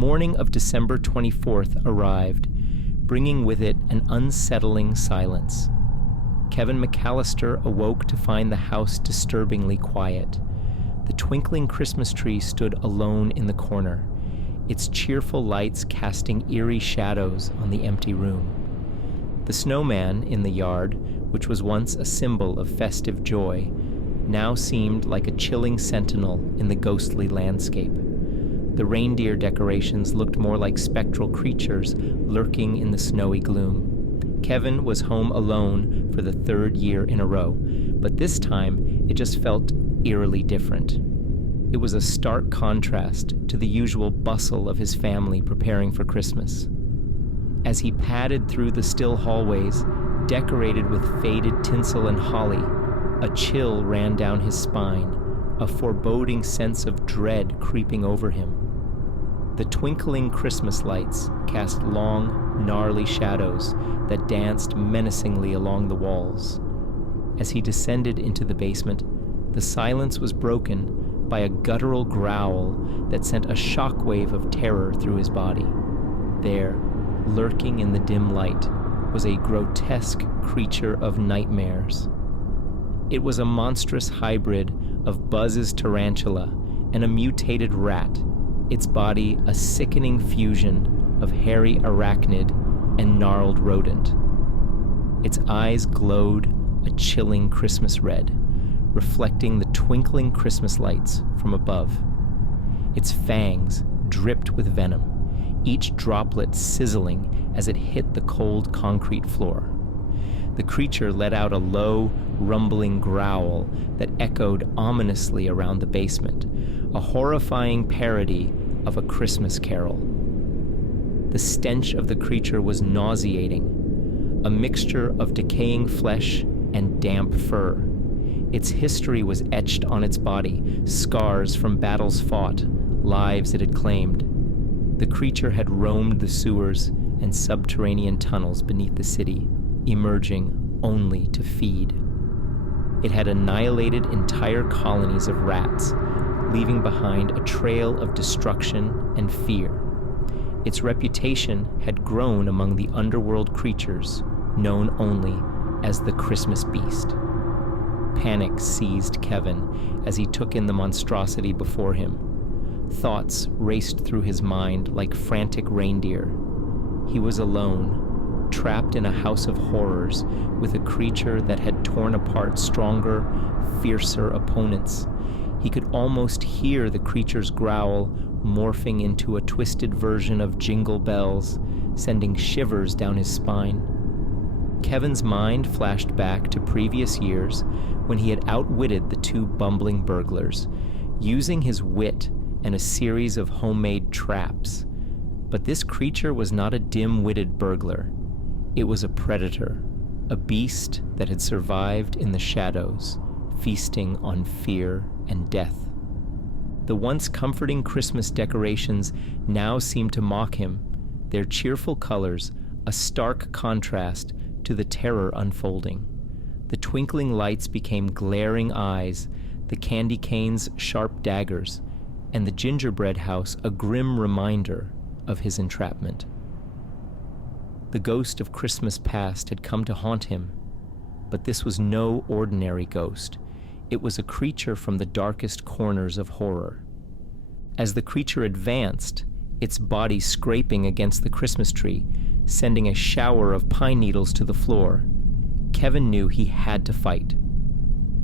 morning of December 24th arrived, bringing with it an unsettling silence. Kevin McCallister awoke to find the house disturbingly quiet. The twinkling Christmas tree stood alone in the corner, its cheerful lights casting eerie shadows on the empty room. The snowman in the yard, which was once a symbol of festive joy, now seemed like a chilling sentinel in the ghostly landscape. The reindeer decorations looked more like spectral creatures lurking in the snowy gloom. Kevin was home alone for the third year in a row, but this time it just felt eerily different. It was a stark contrast to the usual bustle of his family preparing for Christmas. As he padded through the still hallways, decorated with faded tinsel and holly, a chill ran down his spine, a foreboding sense of dread creeping over him. The twinkling Christmas lights cast long, gnarly shadows that danced menacingly along the walls. As he descended into the basement, the silence was broken by a guttural growl that sent a shockwave of terror through his body. There, lurking in the dim light, was a grotesque creature of nightmares. It was a monstrous hybrid of Buzz's tarantula and a mutated rat, its body a sickening fusion of hairy arachnid and gnarled rodent. Its eyes glowed a chilling Christmas red, reflecting the twinkling Christmas lights from above. Its fangs dripped with venom, each droplet sizzling as it hit the cold concrete floor. The creature let out a low, rumbling growl that echoed ominously around the basement, a horrifying parody of a Christmas carol. The stench of the creature was nauseating, a mixture of decaying flesh and damp fur. Its history was etched on its body, scars from battles fought, lives it had claimed. The creature had roamed the sewers and subterranean tunnels beneath the city, emerging only to feed. It had annihilated entire colonies of rats, leaving behind a trail of destruction and fear. Its reputation had grown among the underworld creatures, known only as the Christmas Beast. Panic seized Kevin as he took in the monstrosity before him. Thoughts raced through his mind like frantic reindeer. He was alone, trapped in a house of horrors with a creature that had torn apart stronger, fiercer opponents. He could almost hear the creature's growl morphing into a twisted version of Jingle Bells, sending shivers down his spine. Kevin's mind flashed back to previous years when he had outwitted the two bumbling burglars, using his wit and a series of homemade traps. But this creature was not a dim-witted burglar. It was a predator, a beast that had survived in the shadows, feasting on fear and death. The once comforting Christmas decorations now seemed to mock him, their cheerful colors a stark contrast to the terror unfolding. The twinkling lights became glaring eyes, the candy canes sharp daggers, and the gingerbread house a grim reminder of his entrapment. The ghost of Christmas past had come to haunt him, but this was no ordinary ghost. It was a creature from the darkest corners of horror. As the creature advanced, its body scraping against the Christmas tree, sending a shower of pine needles to the floor, Kevin knew he had to fight.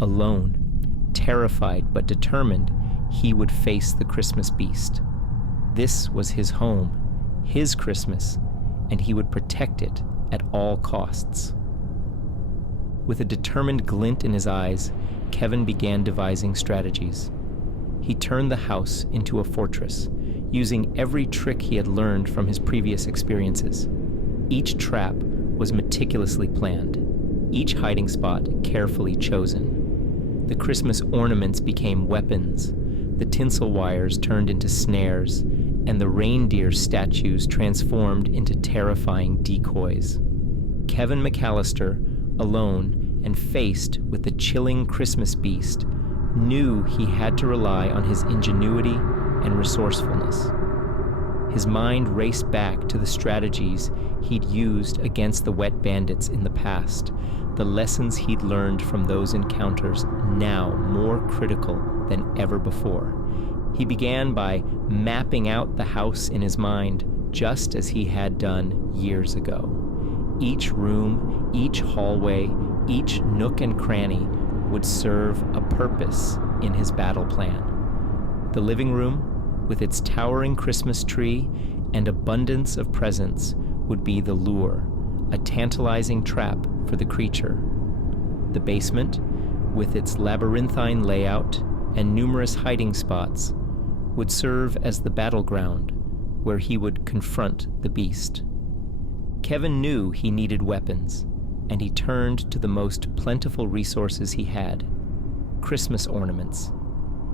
Alone, terrified but determined, he would face the Christmas beast. This was his home, his Christmas, and he would protect it at all costs. With a determined glint in his eyes, Kevin began devising strategies. He turned the house into a fortress, using every trick he had learned from his previous experiences. Each trap was meticulously planned, each hiding spot carefully chosen. The Christmas ornaments became weapons, the tinsel wires turned into snares, and the reindeer statues transformed into terrifying decoys. Kevin McCallister, alone and faced with the chilling Christmas beast, knew he had to rely on his ingenuity and resourcefulness. His mind raced back to the strategies he'd used against the wet bandits in the past, the lessons he'd learned from those encounters now more critical than ever before. He began by mapping out the house in his mind, just as he had done years ago. Each room, each hallway, each nook and cranny would serve a purpose in his battle plan. The living room, with its towering Christmas tree and abundance of presents, would be the lure, a tantalizing trap for the creature. The basement, with its labyrinthine layout and numerous hiding spots, would serve as the battleground where he would confront the beast. Kevin knew he needed weapons, and he turned to the most plentiful resources he had: Christmas ornaments.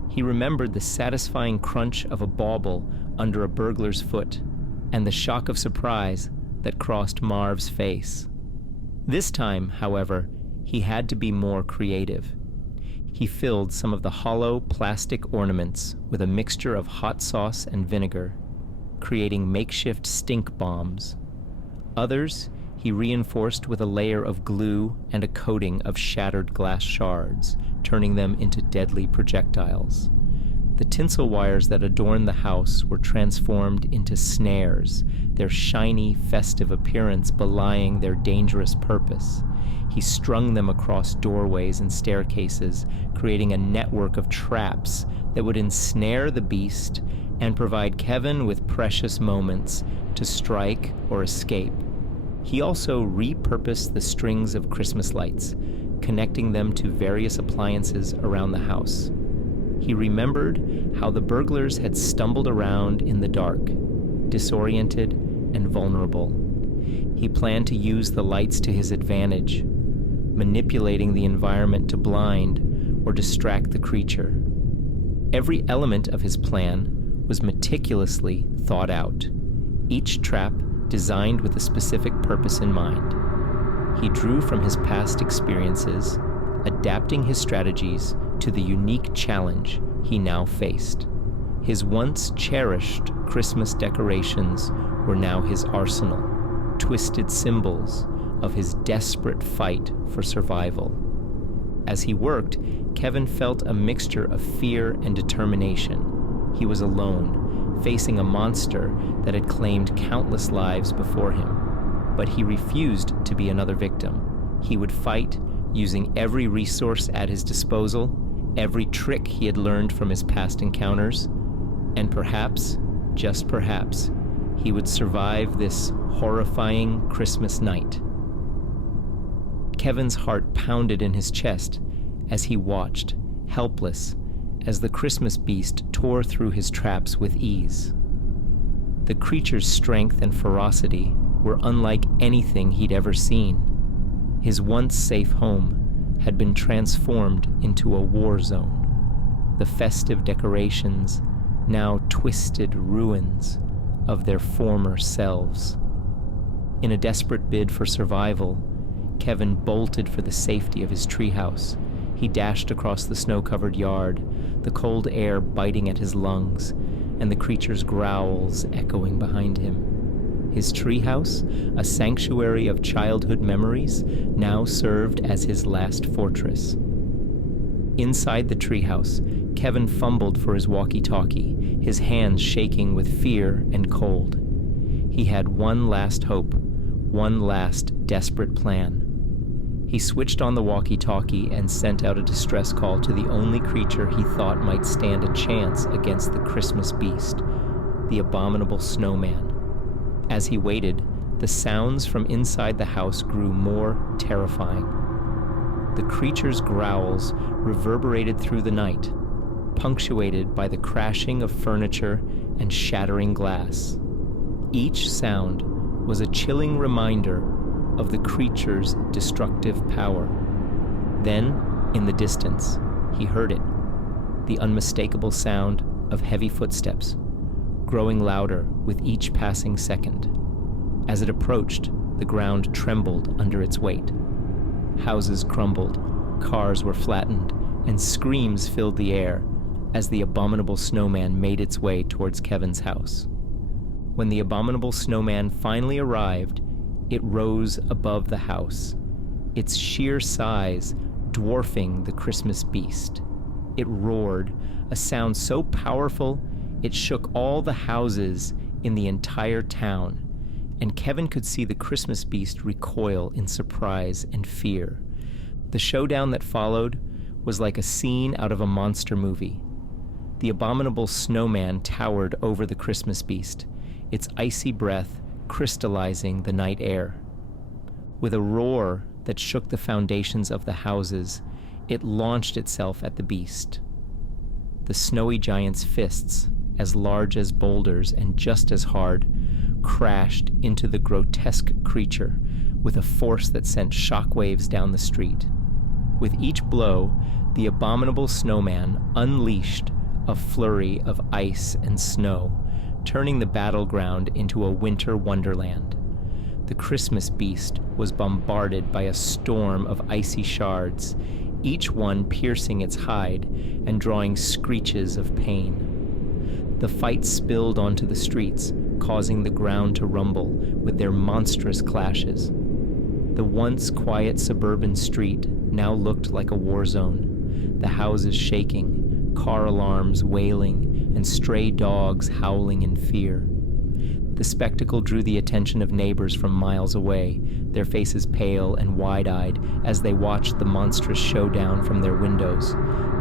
He remembered the satisfying crunch of a bauble under a burglar's foot, and the shock of surprise that crossed Marv's face. This time, however, he had to be more creative. He filled some of the hollow plastic ornaments with a mixture of hot sauce and vinegar, creating makeshift stink bombs. Others he reinforced with a layer of glue and a coating of shattered glass shards, turning them into deadly projectiles. The tinsel wires that adorned the house were transformed into snares, their shiny, festive appearance belying their dangerous purpose. He strung them across doorways and staircases, creating a network of traps that would ensnare the beast and provide Kevin with precious moments to strike or escape. He also repurposed the strings of Christmas lights, connecting them to various appliances around the house. He remembered how the burglars had stumbled around in the dark, disoriented and vulnerable. He planned to use the lights to his advantage, manipulating the environment to blind or distract the creature. Every element of his plan was meticulously thought out, each trap designed with a specific purpose in mind. He drew from his past experiences, adapting his strategies to the unique challenge he now faced. His once cherished Christmas decorations were now his arsenal, twisted symbols of his desperate fight for survival. As he worked, Kevin felt a mixture of fear and determination. He was alone, facing a monster that had claimed countless lives before him. But he refused to be another victim. He would fight, using every resource at his disposal, every trick he had learned from his past encounters, and perhaps, just perhaps, he would survive this horrifying Christmas night. Kevin's heart pounded in his chest as he watched, helpless, as the Christmas beast tore through his traps with ease. The creature's strength and ferocity were unlike anything he'd ever seen. His once safe home had been transformed into a war zone, the festive decorations now twisted ruins of their former selves. In a desperate bid for survival, Kevin bolted for the safety of his treehouse. He dashed across the snow-covered yard, the cold air biting at his lungs, and the creature's growls echoing behind him. His treehouse, a sanctuary of childhood memories, now served as his last fortress. Inside the treehouse, Kevin fumbled for his walkie-talkie, his hands shaking with fear and cold. He had one last hope, one last desperate plan. He switched on the walkie-talkie and sent out a distress call to the only creature he thought might stand a chance against the Christmas beast, the abominable snowman. As he waited, the sounds from inside the house grew more terrifying. The creature's growls reverberated through the night, punctuated by the crashing of furniture and shattering glass. Each sound was a chilling reminder of the creature's destructive power. Then, in the distance, he heard it, the unmistakable sound of heavy footsteps, growing louder with each passing second. As it approached, the ground trembled under its weight. Houses crumbled, cars were flattened, and screams filled the air as the abominable snowman made its way towards Kevin's house. When the abominable snowman finally arrived, it rose above the house, its sheer size dwarfing the Christmas beast. It roared, a sound so powerful it shook all the houses in the entire town, and Kevin could see the Christmas beast recoil in surprise and fear. The showdown that followed was like a scene out of a monster movie. The abominable snowman towered over the Christmas beast, its icy breath crystallizing the night air. With a roar that shook the foundations of the houses, it launched itself at the beast. The snowy giant's fists, as large as boulders and just as hard, crashed into the grotesque creature with a force that sent shockwaves down the street. With each blow, the abominable snowman unleashed a flurry of ice and snow, turning the battleground into a winter wonderland. The Christmas beast was bombarded by a storm of icy shards, each one piercing its hide and drawing screeches of pain. The fight spilled onto the streets, causing the ground to rumble with their monstrous clashes. The once quiet suburban street now looked like a war zone, the houses shaking, car alarms wailing, and stray dogs howling in fear. The spectacle drew the attention of neighbors from miles away, their faces pale and wide-eyed as they watched the monstrous showdown from their windows.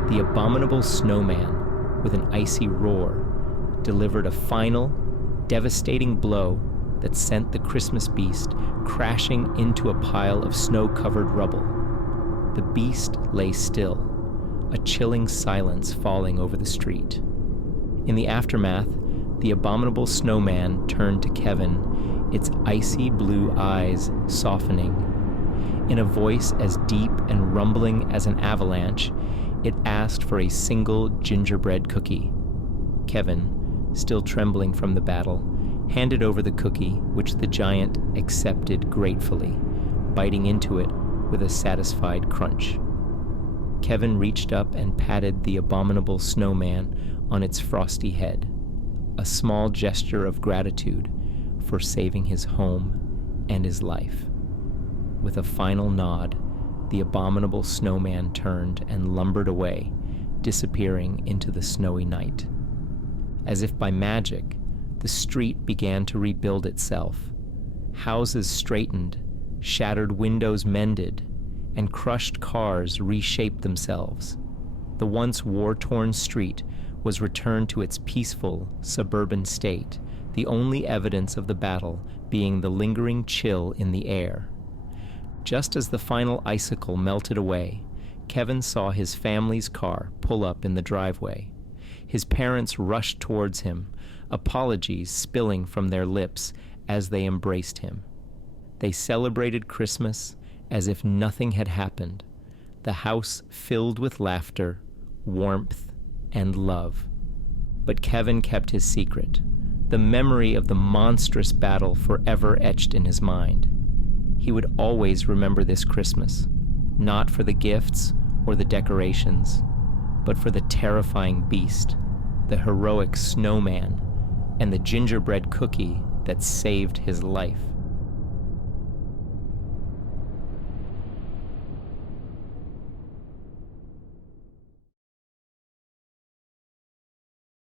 The abominable snowman, with an icy roar, delivered a final, devastating blow that sent the Christmas beast crashing into a pile of snow-covered rubble. The beast lay still, a chilling silence falling over the street. In the aftermath, the abominable snowman turned to Kevin, its icy blue eyes softening. In a voice as deep and rumbling as an avalanche, it asked for a single gingerbread cookie. Kevin, still trembling from the battle, handed over the cookie, which the giant accepted gratefully, biting into it with a satisfied crunch. Kevin reached up and patted the abominable snowman on its frosty head, a small gesture of gratitude for saving his home and his life. With a final nod, the abominable snowman turned and lumbered away, disappearing into the snowy night. As if by magic, the street began to rebuild itself. Houses straightened, shattered windows mended, and crushed cars reshaped themselves. The once war-torn street was returned to its peaceful, suburban state, the only evidence of the battle being the lingering chill in the air. Just as the final icicle melted away, Kevin saw his family's car pull up in the driveway. His parents rushed towards him, apologies spilling from their lips as they embraced him. They celebrated Christmas as if nothing had happened, the house filled with laughter, warmth, and love. But Kevin kept his secret, the memory of the monstrous battle forever etched in his mind. He would always remember this Christmas, not for the gifts or the decorations, but for the terrifying beast, the heroic snowman, and the gingerbread cookie that saved his life.